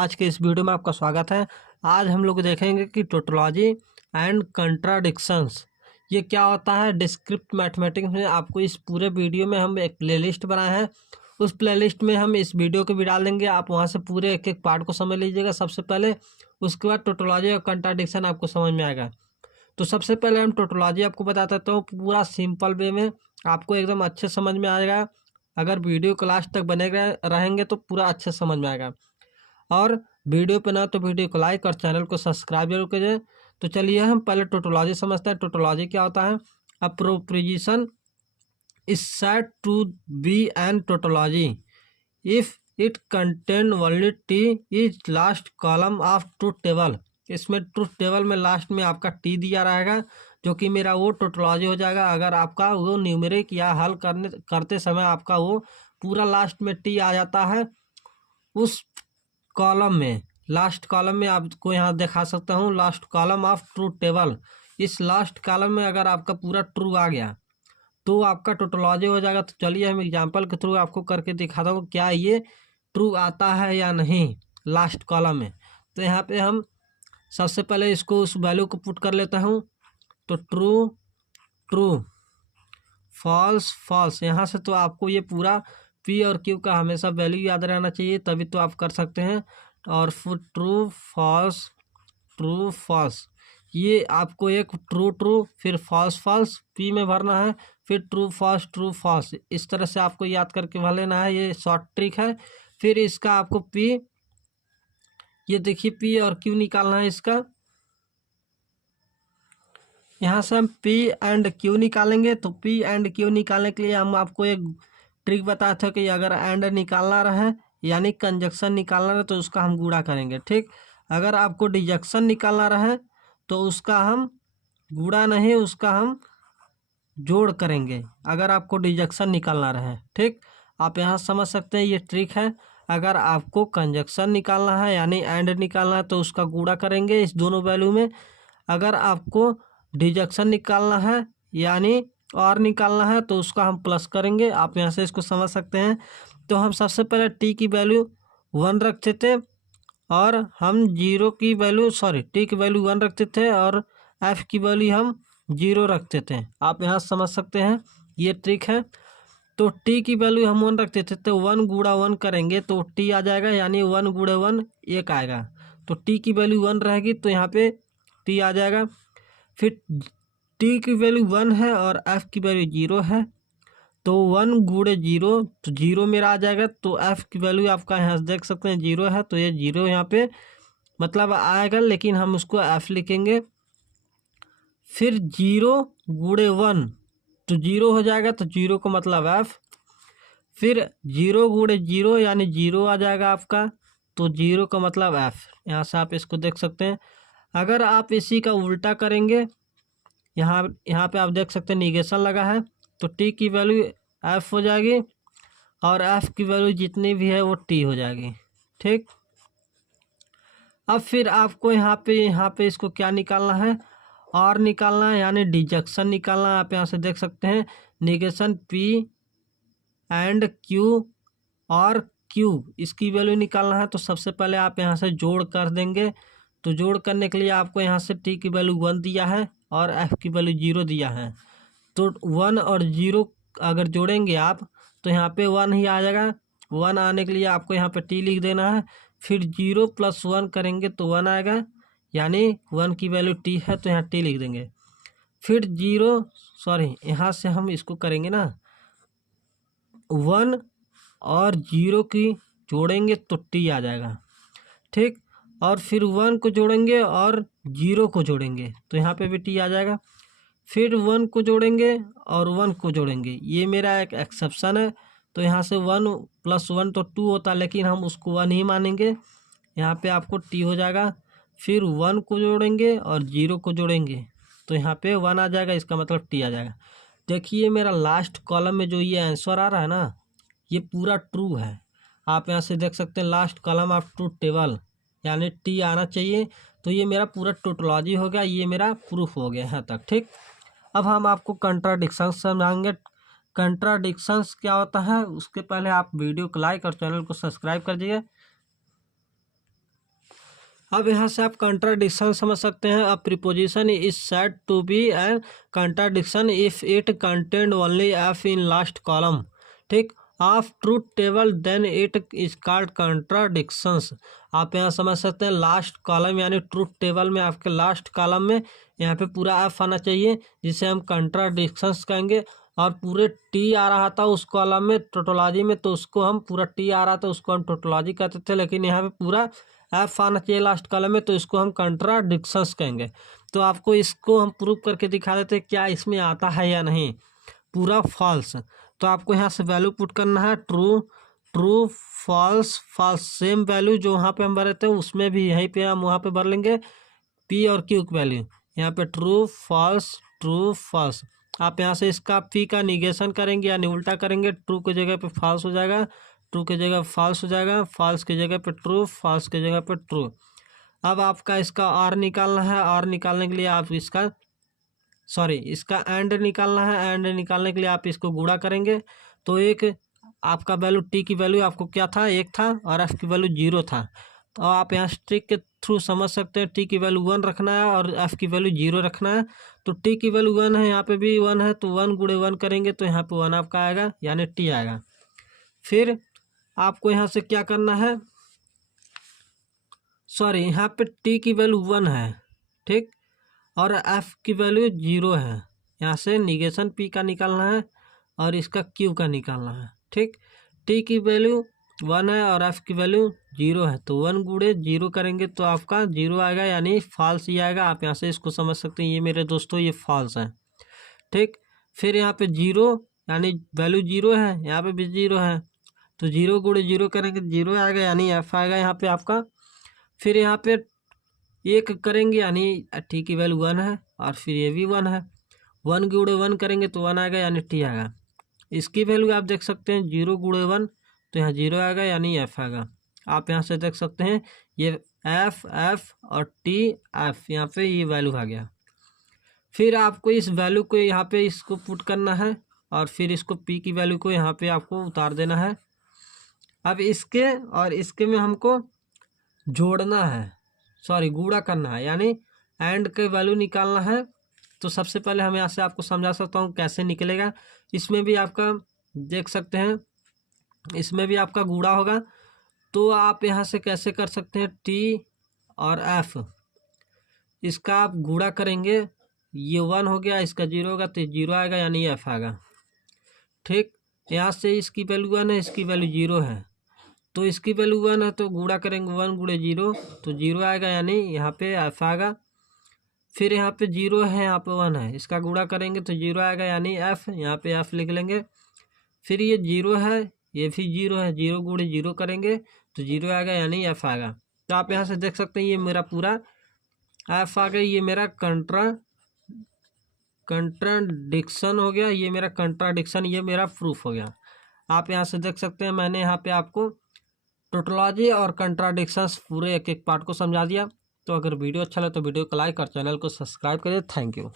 आज के इस वीडियो में आपका स्वागत है। आज हम लोग देखेंगे कि टोटोलॉजी एंड कंट्राडिक्शंस ये क्या होता है। डिस्क्रिप्ट मैथमेटिक्स में आपको इस पूरे वीडियो में हम एक प्लेलिस्ट बनाए हैं। उस प्लेलिस्ट में हम इस वीडियो को भी डाल देंगे, आप वहां से पूरे एक एक पार्ट को समझ लीजिएगा सबसे पहले। उसके बाद टोटोलॉजी और कंट्राडिक्शन आपको समझ में आएगा। तो सबसे पहले हम टोटोलॉजी आपको बता देता हूँ पूरा सिंपल वे में, आपको एकदम अच्छे समझ में आएगा। अगर वीडियो को लास्ट तक बने रहेंगे तो पूरा अच्छे समझ में आएगा। और वीडियो पे ना तो वीडियो को लाइक और चैनल को सब्सक्राइब जरूर कीजिए। तो चलिए हम पहले टोटोलॉजी समझते हैं। टोटोलॉजी क्या होता है? A proposition is said to be an tautology if it contain only T is last column of truth table. इसमें ट्रूथ टेबल में लास्ट में आपका टी दिया रहेगा, जो कि मेरा वो टोटोलॉजी हो जाएगा। अगर आपका वो न्यूमेरिक या हल करते समय आपका वो पूरा लास्ट में टी आ जाता है उस कॉलम में, लास्ट कॉलम में आपको यहाँ दिखा सकता हूँ last column of truth table. इस लास्ट कॉलम में अगर आपका पूरा ट्रू आ गया तो आपका टोटोलॉजी हो जाएगा। तो चलिए हम एग्जांपल के थ्रू आपको करके दिखाता हूँ क्या ये ट्रू आता है या नहीं लास्ट कॉलम में। तो यहाँ पे हम सबसे पहले इसको उस वैल्यू को पुट कर लेता हूँ। तो ट्रू ट्रू, फॉल्स फॉल्स। यहाँ से तो आपको ये पूरा पी और क्यू का हमेशा वैल्यू याद रहना चाहिए, तभी तो आप कर सकते हैं। और फिर ट्रू फॉल्स, ये आपको एक ट्रू ट्रू फिर फॉल्स फॉल्स पी में भरना है, फिर ट्रू फॉल्स। इस तरह से आपको याद करके भर लेना है, ये शॉर्ट ट्रिक है। फिर इसका आपको पी, ये देखिए पी और क्यू निकालना है इसका। यहाँ से हम पी एंड क्यू निकालेंगे। तो पी एंड क्यू निकालने के लिए हम आपको एक ट्रिक बताया था कि अगर एंड निकालना रहे यानी कंजक्शन निकालना रहे तो उसका हम गुणा करेंगे, ठीक। अगर आपको डिजक्शन निकालना रहे तो उसका हम गुणा नहीं, उसका हम जोड़ करेंगे अगर आपको डिजक्शन निकालना रहे, ठीक। आप यहाँ समझ सकते हैं ये ट्रिक है। अगर आपको कंजक्शन निकालना है यानी एंड निकालना है तो उसका गुणा करेंगे इस दोनों वैल्यू में। अगर आपको डिजक्शन निकालना है यानी और निकालना है तो उसका हम प्लस करेंगे। आप यहाँ से इसको समझ सकते हैं। तो हम सबसे पहले टी की वैल्यू 1 रखते थे और हम टी की वैल्यू 1 रखते थे और एफ की वैल्यू हम 0 रखते थे। आप यहाँ समझ सकते हैं ये ट्रिक है। तो टी की वैल्यू हम 1 रखते थे तो 1 गुणा 1 करेंगे तो टी आ जाएगा, यानी 1 गुणे 1 1 आएगा। तो टी की वैल्यू 1 रहेगी तो यहाँ पे टी आ जाएगा। फिर टी की वैल्यू 1 है और एफ की वैल्यू 0 है तो 1 गुणे 0 तो 0 मेरा आ जाएगा। तो एफ की वैल्यू आपका यहाँ से देख सकते हैं 0 है तो ये 0 यहाँ पे मतलब आएगा, लेकिन हम उसको एफ लिखेंगे। फिर 0 गुणे 1 तो 0 हो जाएगा तो 0 का मतलब एफ। फिर 0 गुणे 0 यानी 0 आ जाएगा आपका, तो 0 का मतलब एफ। यहाँ से आप इसको देख सकते हैं। अगर आप इसी का उल्टा करेंगे, यहाँ पे आप देख सकते हैं निगेशन लगा है तो टी की वैल्यू एफ हो जाएगी और एफ की वैल्यू जितनी भी है वो टी हो जाएगी, ठीक। अब फिर आपको यहाँ पे इसको क्या निकालना है, और निकालना है यानी डिजक्शन निकालना है। आप यहाँ से देख सकते हैं निगेशन पी एंड क्यू और क्यू, इसकी वैल्यू निकालना है। तो सबसे पहले आप यहाँ से जोड़ कर देंगे। तो जोड़ करने के लिए आपको यहाँ से टी की वैल्यू 1 दिया है और एफ की वैल्यू 0 दिया है। तो 1 और 0 अगर जोड़ेंगे आप तो यहाँ पे 1 ही आ जाएगा। 1 आने के लिए आपको यहाँ पे टी लिख देना है। फिर 0 + 1 करेंगे तो 1 आएगा, यानी 1 की वैल्यू टी है तो यहाँ टी लिख देंगे। फिर यहाँ से हम इसको करेंगे ना, 1 और 0 की जोड़ेंगे तो टी आ जाएगा, ठीक। और फिर 1 को जोड़ेंगे और 0 को जोड़ेंगे तो यहाँ पे भी टी आ जाएगा। फिर 1 को जोड़ेंगे और 1 को जोड़ेंगे, ये मेरा एक एक्सेप्शन है। तो यहाँ से 1 + 1 तो 2 होता, लेकिन हम उसको 1 ही मानेंगे। यहाँ पे आपको टी हो जाएगा। फिर 1 को जोड़ेंगे और 0 को जोड़ेंगे तो यहाँ पे 1 आ जाएगा, इसका मतलब टी आ जाएगा। देखिए मेरा लास्ट कॉलम में जो ये आंसर आ रहा है ना, ये पूरा ट्रू है। आप यहाँ से देख सकते हैं last column of truth table यानी टी आना चाहिए। तो ये मेरा पूरा टोटोलॉजी हो गया, ये मेरा प्रूफ हो गया यहाँ तक, ठीक। अब हम आपको कंट्राडिक्शंस समझाएंगे। कंट्राडिक्शंस क्या होता है उसके पहले आप वीडियो को लाइक और चैनल को सब्सक्राइब कर दीजिए। अब यहाँ से आप कंट्राडिक्शन समझ सकते हैं। अब proposition is said to be an contradiction if it contained only F in last column, ठीक, of truth table then it is called contradictions. आप यहाँ समझ सकते हैं लास्ट कॉलम यानी ट्रूथ टेबल में आपके लास्ट कॉलम में यहाँ पे पूरा एफ आना चाहिए, जिसे हम कंट्राडिक्शंस कहेंगे। और पूरे टी आ रहा था उस कॉलम में टोटोलॉजी में, तो उसको हम पूरा टी आ रहा था उसको हम टोटोलॉजी कहते थे, लेकिन यहाँ पे पूरा एफ आना चाहिए लास्ट कॉलम में, तो इसको हम कंट्राडिक्शंस कहेंगे। तो आपको इसको हम प्रूव करके दिखा देते हैं क्या इसमें आता है या नहीं। पूरा फॉल्स, तो आपको यहाँ से वैल्यू पुट करना है true true false false, same value जो वहाँ पे हम भरे थे उसमें भी यहीं पे हम वहाँ पे भर लेंगे पी और क्यू की वैल्यू। यहाँ पे ट्रू फॉल्स। आप यहाँ से इसका पी का निगेशन करेंगे यानी उल्टा करेंगे, ट्रू की जगह पे फॉल्स हो जाएगा, ट्रू की जगह फॉल्स हो जाएगा, फॉल्स की जगह पे ट्रू, फॉल्स की जगह पे ट्रू। अब आपका इसका आर निकालना है, आर निकालने के लिए आप इसका इसका एंड निकालना है, एंड निकालने के लिए आप इसको गुणा करेंगे। तो एक आपका वैल्यू टी की वैल्यू आपको क्या था, 1 था, और एफ की वैल्यू 0 था। तो आप यहाँ ट्रिक के थ्रू समझ सकते हैं टी की वैल्यू 1 रखना है और एफ की वैल्यू 0 रखना है। तो टी की वैल्यू 1 है, यहाँ पे भी 1 है, तो 1 गुणे 1 करेंगे तो यहाँ पे 1 आपका आएगा यानी टी आएगा। फिर आपको यहाँ से क्या करना है, यहाँ पे टी की वैल्यू 1 है, ठीक, और एफ की वैल्यू 0 है। यहाँ से निगेशन पी का निकालना है और इसका क्यू का निकालना है, ठीक। टी की वैल्यू 1 है और एफ की वैल्यू 0 है, तो 1 गुणे 0 करेंगे तो आपका 0 आएगा यानी फॉल्स ही आएगा। आप यहाँ से इसको समझ सकते हैं, ये मेरे दोस्तों ये फॉल्स है, ठीक। फिर यहाँ पे 0 यानी वैल्यू 0 है, यहाँ पे भी 0 है, तो 0 गुणे 0 करेंगे 0 आएगा यानी एफ आएगा यहाँ पे आपका। फिर यहाँ पे 1 करेंगे यानी टी की वैल्यू 1 है और फिर ये भी 1 है, 1 गुणे 1 करेंगे तो 1 आएगा यानी टी आएगा। इसकी वैल्यू आप देख सकते हैं 0 गुणे 1, तो यहाँ 0 आएगा यानी एफ आएगा। आप यहाँ से देख सकते हैं ये एफ और टी एफ, यहाँ पे ये वैल्यू आ गया। फिर आपको इस वैल्यू को यहाँ पे इसको पुट करना है और फिर इसको पी की वैल्यू को यहाँ पे आपको उतार देना है। अब इसके और इसके में हमको जोड़ना है, गुणा करना है, यानी एंड के वैल्यू निकालना है। तो सबसे पहले हम यहाँ से आपको समझा सकता हूँ कैसे निकलेगा। इसमें भी आपका देख सकते हैं, इसमें भी आपका गुणा होगा। तो आप यहाँ से कैसे कर सकते हैं, टी और एफ इसका आप गुणा करेंगे, ये 1 हो गया, इसका 0 होगा तो 0 आएगा यानी एफ आएगा, ठीक। यहाँ से इसकी वैल्यू 1 है, इसकी वैल्यू 0 है, तो इसकी वैल्यू 1 है तो गुणा करेंगे 1 गुणे 0 तो 0 आएगा यानी यहाँ पे एफ आएगा। फिर यहाँ पे 0 है, यहाँ पे 1 है, इसका गुणा करेंगे तो 0 आएगा यानी एफ, यहाँ पे एफ लिख लेंगे। फिर ये 0 है, ये भी 0 है, 0 गुणे 0 करेंगे तो 0 आएगा यानी एफ आएगा। तो आप यहाँ से देख सकते हैं ये मेरा पूरा एफ आ गया, ये मेरा कंट्राडिक्शन हो गया, ये मेरा कंट्राडिक्शन, ये मेरा प्रूफ हो गया। आप यहाँ से देख सकते हैं मैंने यहाँ पे आपको टोटोलॉजी और कंट्राडिक्शंस पूरे एक एक पार्ट को समझा दिया। तो अगर वीडियो अच्छा लगे तो वीडियो को लाइक और चैनल को सब्सक्राइब करिए। Thank you.